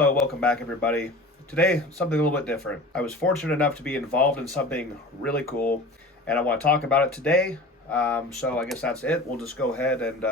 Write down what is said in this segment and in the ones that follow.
Hello, welcome back everybody. Today, something a little bit different. I was fortunate enough to be involved in something really cool, and I want to talk about it today. So I guess that's it. We'll just go ahead and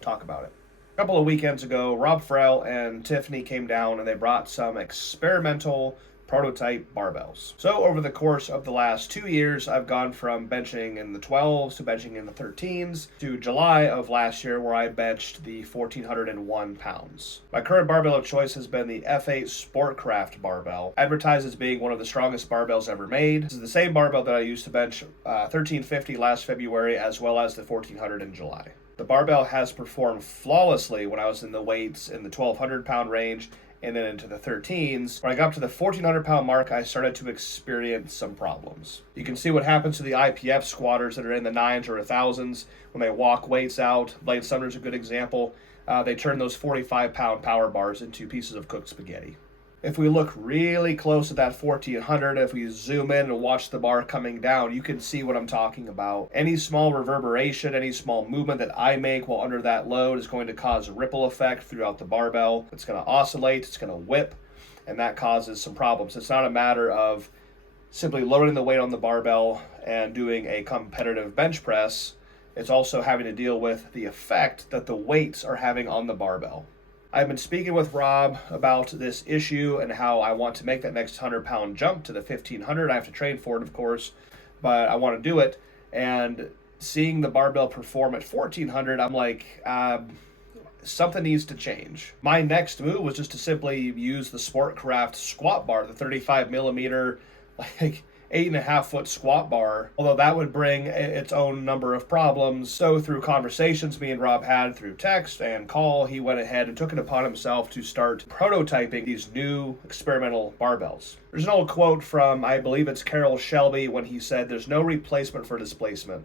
talk about it. A couple of weekends ago, Rob Frell and Tiffany came down and they brought some experimental prototype barbells. So over the course of the last 2 years, I've gone from benching in the 12s to benching in the 13s to July of last year where I benched the 1,401 pounds. My current barbell of choice has been the F8 Sportcraft barbell, advertised as being one of the strongest barbells ever made. This is the same barbell that I used to bench 1,350 last February as well as the 1,400 in July. The barbell has performed flawlessly when I was in the weights in the 1,200 pound range and then into the 13s. When I got up to the 1,400 pound mark, I started to experience some problems. You can see what happens to the IPF squatters that are in the 9s or 1,000s when they walk weights out. Blade Sumner is a good example. They turn those 45 pound power bars into pieces of cooked spaghetti. If we look really close at that 1,400, if we zoom in and watch the bar coming down, you can see what I'm talking about. Any small reverberation, any small movement that I make while under that load is going to cause a ripple effect throughout the barbell. It's going to oscillate, it's going to whip, and that causes some problems. It's not a matter of simply loading the weight on the barbell and doing a competitive bench press. It's also having to deal with the effect that the weights are having on the barbell. I've been speaking with Rob about this issue and how I want to make that next 100-pound jump to the 1,500. I have to train for it, of course, but I want to do it. And seeing the barbell perform at 1,400, I'm like, something needs to change. My next move was just to simply use the Sportcraft squat bar, the 35 millimeter, 8.5 foot squat bar, although that would bring its own number of problems. So through conversations me and Rob had through text and call, he went ahead and took it upon himself to start prototyping these new experimental barbells. There's an old quote from, I believe it's Carroll Shelby, when he said, "There's no replacement for displacement."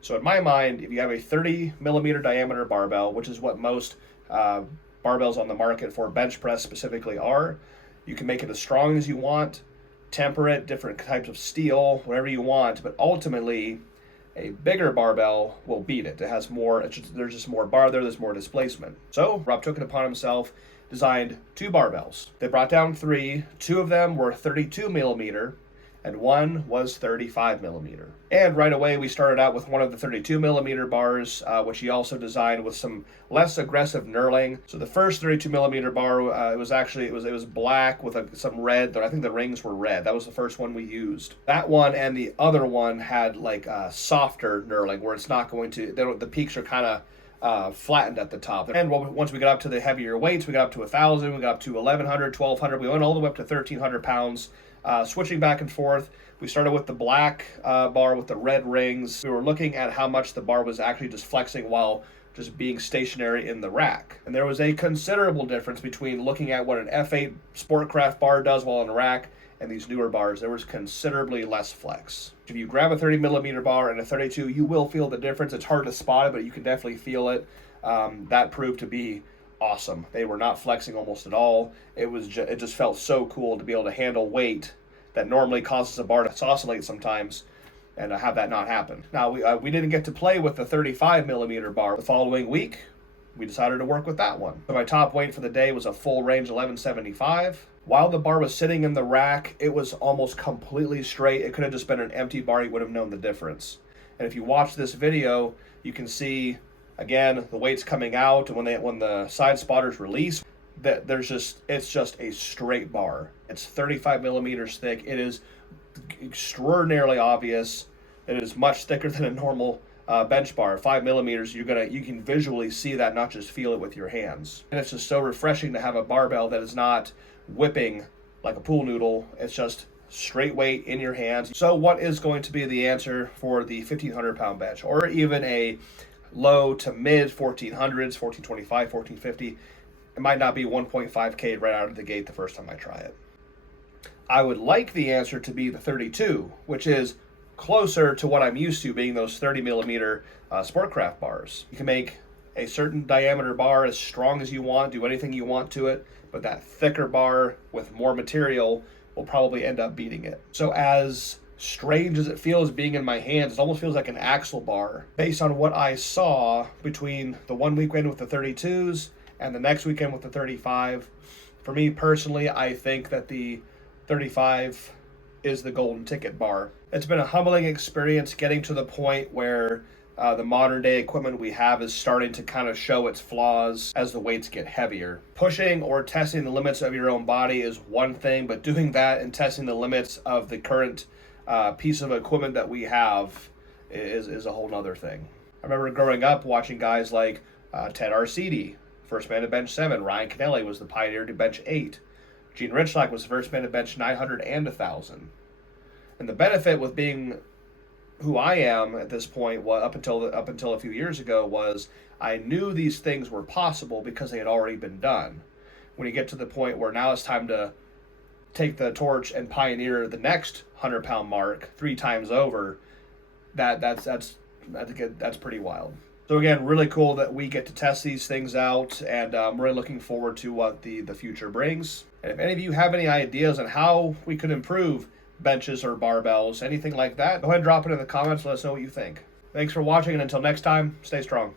So in my mind, if you have a 30 millimeter diameter barbell, which is what most barbells on the market for bench press specifically are, you can make it as strong as you want, temper it, different types of steel, whatever you want, but ultimately a bigger barbell will beat it. It has more, there's just more bar there, there's more displacement. So Rob took it upon himself, designed two barbells. They brought down three. Two of them were 32 millimeter and one was 35 millimeter. And right away we started out with one of the 32 millimeter bars, which he also designed with some less aggressive knurling. So the first 32 millimeter bar, it was black with some red. I think the rings were red. That was the first one we used. That one and the other one had like a softer knurling where it's not going to, the peaks are kind of flattened at the top. And once we got up to the heavier weights, we got up to 1,000, we got up to 1,100, 1,200, we went all the way up to 1,300 pounds. Switching back and forth. We started with the black bar with the red rings. We were looking at how much the bar was actually just flexing while just being stationary in the rack. And there was a considerable difference between looking at what an F8 Sportcraft bar does while in the rack and these newer bars. There was considerably less flex. If you grab a 30 millimeter bar and a 32, you will feel the difference. It's hard to spot it, but you can definitely feel it. That proved to be awesome. They were not flexing almost at all. It just felt so cool to be able to handle weight that normally causes a bar to oscillate sometimes, and have that not happen. Now we didn't get to play with the 35 millimeter bar. The following week, we decided to work with that one. So my top weight for the day was a full range 1175. While the bar was sitting in the rack, it was almost completely straight. It could have just been an empty bar. You would have known the difference. And if you watch this video, you can see again the weight's coming out, and when the side spotters release, that it's just a straight bar. It's 35 millimeters thick. It is extraordinarily obvious. It is much thicker than a normal bench bar. 5 millimeters, you can visually see that, not just feel it with your hands. And it's just so refreshing to have a barbell that is not whipping like a pool noodle. It's just straight weight in your hands. So what is going to be the answer for the 1,500 pound bench, or even a low to mid 1400s, 1425, 1450? It might not be 1.5K right out of the gate the first time I try it. I would like the answer to be the 32, which is closer to what I'm used to, being those 30 millimeter Sportcraft bars. You can make a certain diameter bar as strong as you want, do anything you want to it, but that thicker bar with more material will probably end up beating it. So as strange as it feels being in my hands, it almost feels like an axle bar. Based on what I saw between the one weekend with the 32s and the next weekend with the 35, For me personally, I think that the 35 is the golden ticket bar. It's been a humbling experience getting to the point where the modern day equipment we have is starting to kind of show its flaws as the weights get heavier. Pushing or testing the limits of your own body is one thing, but doing that and testing the limits of the current piece of equipment that we have is a whole nother thing. I remember growing up watching guys like Ted Arcidi, first man to bench 7. Ryan Kennelly was the pioneer to bench 8. Gene Richlock was the first man to bench 900 and 1,000. And the benefit with being who I am at this point, up until a few years ago, was I knew these things were possible because they had already been done. When you get to the point where now it's time to take the torch and pioneer the next 100-pound mark 3 times over, that's pretty wild. So again, really cool that we get to test these things out, and I'm really looking forward to what the future brings. And if any of you have any ideas on how we could improve benches or barbells, anything like that, go ahead and drop it in the comments. Let us know what you think. Thanks for watching, and until next time, stay strong.